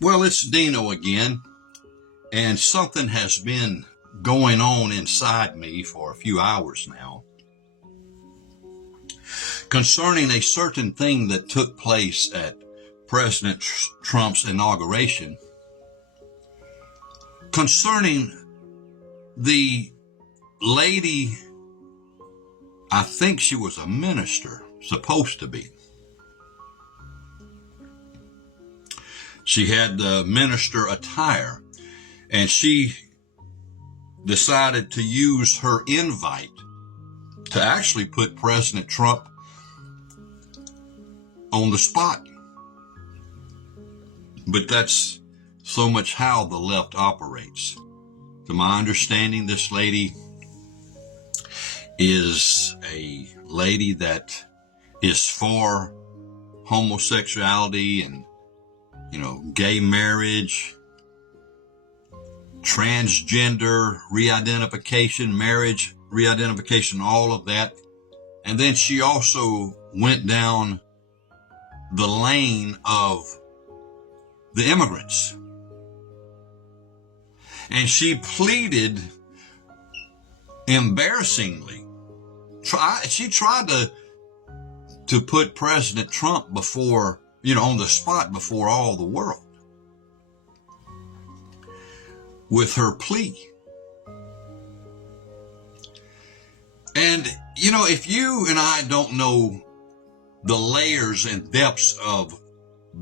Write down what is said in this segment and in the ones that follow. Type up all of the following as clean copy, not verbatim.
Well, it's Dino again, and something has been going on inside me for a few hours now concerning a certain thing that took place at President Trump's inauguration, concerning the lady, I think she was a minister, supposed to be. She had the minister attire, and she decided to use her invite to actually put President Trump on the spot. But that's so much how the left operates. To my understanding, this lady is a lady that is for homosexuality and gay marriage, transgender re-identification, marriage re-identification, all of that. And then she also went down the lane of the immigrants. And she pleaded embarrassingly. She tried to put President Trump before, on the spot before all the world with her plea. And, if you and I don't know the layers and depths of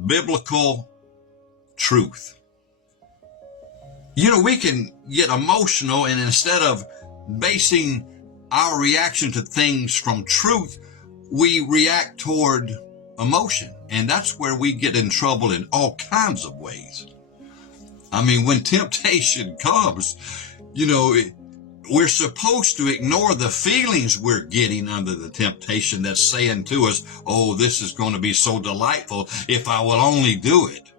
biblical truth, we can get emotional, and instead of basing our reaction to things from truth, we react toward emotion. And that's where we get in trouble in all kinds of ways. I mean, when temptation comes, we're supposed to ignore the feelings we're getting under the temptation that's saying to us, oh, this is going to be so delightful if I will only do it.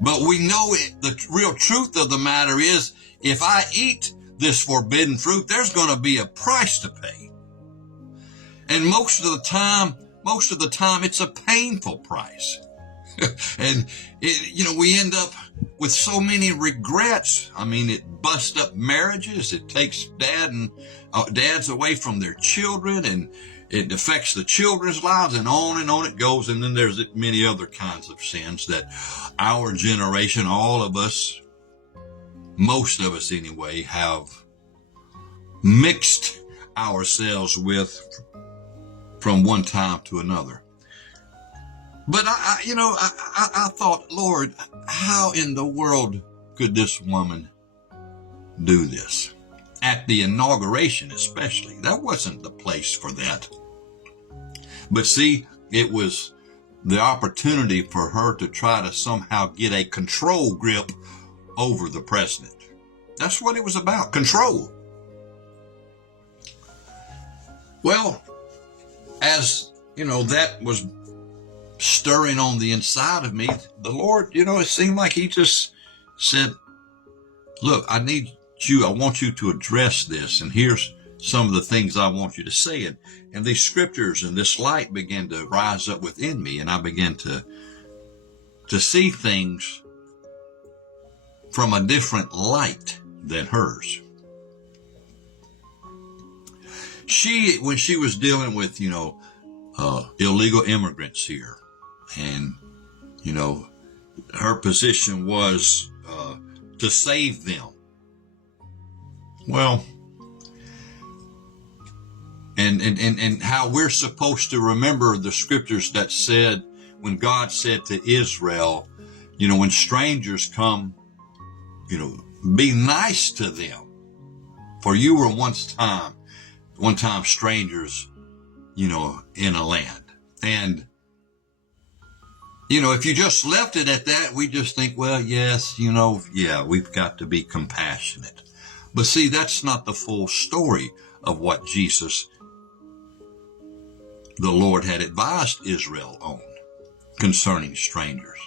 But we know the real truth of the matter is, if I eat this forbidden fruit, there's going to be a price to pay. And most of the time, it's a painful price. And, we end up with so many regrets. I mean, it busts up marriages. It takes dads away from their children, and it affects the children's lives, and on it goes. And then there's many other kinds of sins that our generation, all of us, most of us anyway, have mixed ourselves with from one time to another. But I thought, Lord, how in the world could this woman do this? At the inauguration especially. That wasn't the place for that. But see, it was the opportunity for her to try to somehow get a control grip over the president. That's what it was about, control. Well, as that was stirring on the inside of me, the Lord, it seemed like he just said, look, I want you to address this, and here's some of the things I want you to say. And these scriptures and this light began to rise up within me, and I began to see things from a different light than hers. When she was dealing with, illegal immigrants here, and, her position was to save them. Well, and how we're supposed to remember the scriptures that said, when God said to Israel, when strangers come, be nice to them, for you were one time strangers, in a land. And, if you just left it at that, we just think, well, yes, we've got to be compassionate. But see, that's not the full story of what Jesus, the Lord, had advised Israel on concerning strangers.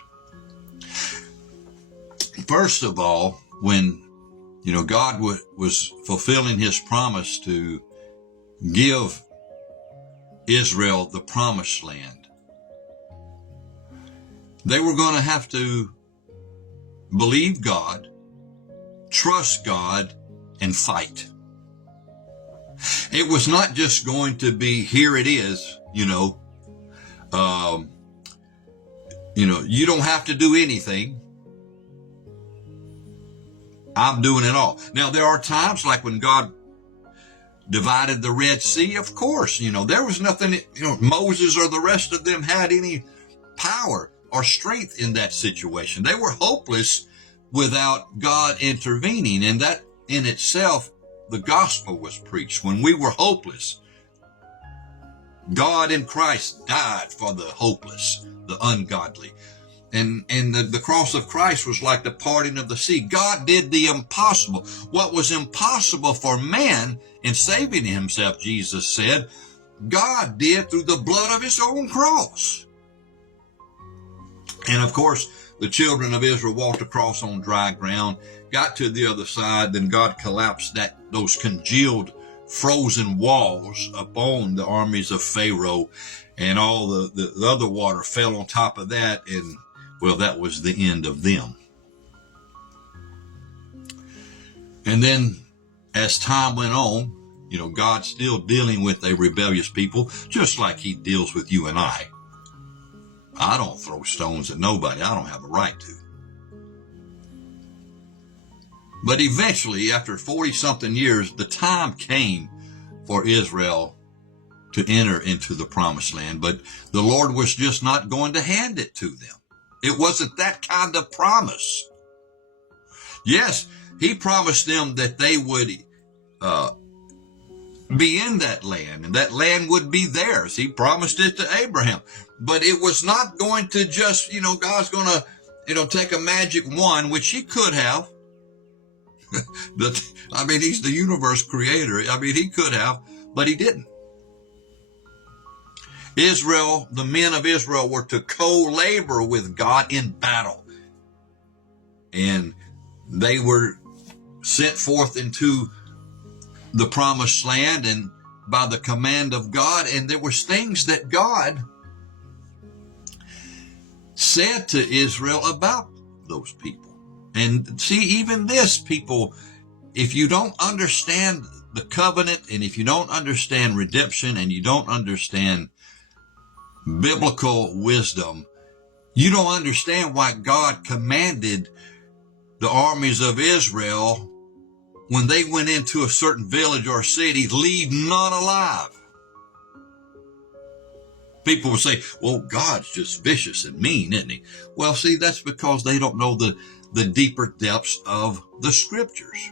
First of all, when, God was fulfilling his promise to give Israel the promised land, They were going to have to believe God, trust God, and fight. It was not just going to be, here it is, you don't have to do anything. I'm doing it all. Now, there are times like when God divided the Red Sea, of course, there was nothing, Moses or the rest of them had any power or strength in that situation. They were hopeless without God intervening. And that in itself, the gospel was preached. When we were hopeless, God in Christ died for the hopeless, the ungodly. And the cross of Christ was like the parting of the sea. God did the impossible. What was impossible for man in saving himself, Jesus said, God did through the blood of his own cross. And of course, the children of Israel walked across on dry ground, got to the other side, then God collapsed those congealed, frozen walls upon the armies of Pharaoh, and all the other water fell on top of that, and well, that was the end of them. And then as time went on, God's still dealing with a rebellious people, just like he deals with you and I. I don't throw stones at nobody. I don't have a right to. But eventually, after 40-something years, the time came for Israel to enter into the promised land. But the Lord was just not going to hand it to them. It wasn't that kind of promise. Yes, he promised them that they would be in that land, and that land would be theirs. He promised it to Abraham. But it was not going to just, God's going to, take a magic wand, which he could have. He's the universe creator. He could have, but he didn't. Israel, the men of Israel, were to co-labor with God in battle. And they were sent forth into the promised land and by the command of God. And there was things that God said to Israel about those people. And see, even this, people, if you don't understand the covenant, and if you don't understand redemption, and you don't understand biblical wisdom, you don't understand why God commanded the armies of Israel, when they went into a certain village or city, leave none alive. People will say, well, God's just vicious and mean, isn't he? Well, see, that's because they don't know the deeper depths of the scriptures.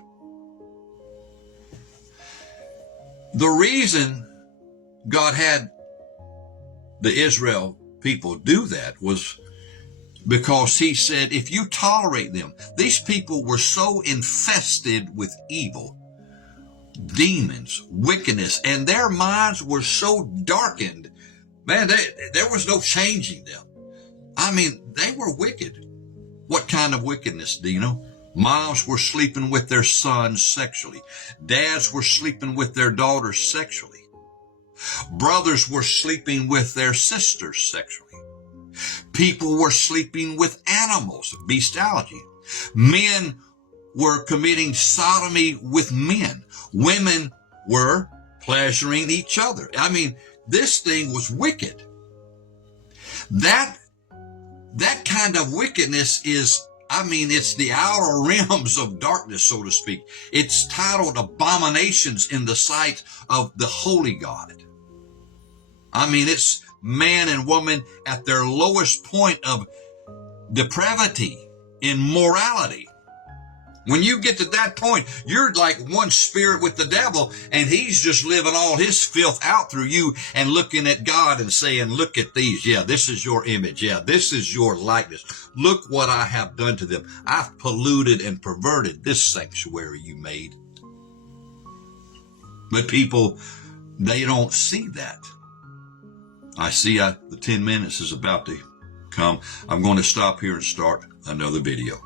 The reason God had the Israel people do that was because he said, if you tolerate them, these people were so infested with evil, demons, wickedness, and their minds were so darkened, man, there was no changing them. They were wicked. What kind of wickedness, do you know? Moms were sleeping with their sons sexually. Dads were sleeping with their daughters sexually. Brothers were sleeping with their sisters sexually. People were sleeping with animals, bestiality. Men were committing sodomy with men. Women were pleasuring each other. This thing was wicked. That kind of wickedness is, it's the outer realms of darkness, so to speak. It's titled abominations in the sight of the holy God. It's man and woman at their lowest point of depravity, immorality. When you get to that point, you're like one spirit with the devil, and he's just living all his filth out through you and looking at God and saying, look at these. Yeah, this is your image. Yeah, this is your likeness. Look what I have done to them. I've polluted and perverted this sanctuary you made. But people, they don't see that. I see the 10 minutes is about to come. I'm going to stop here and start another video.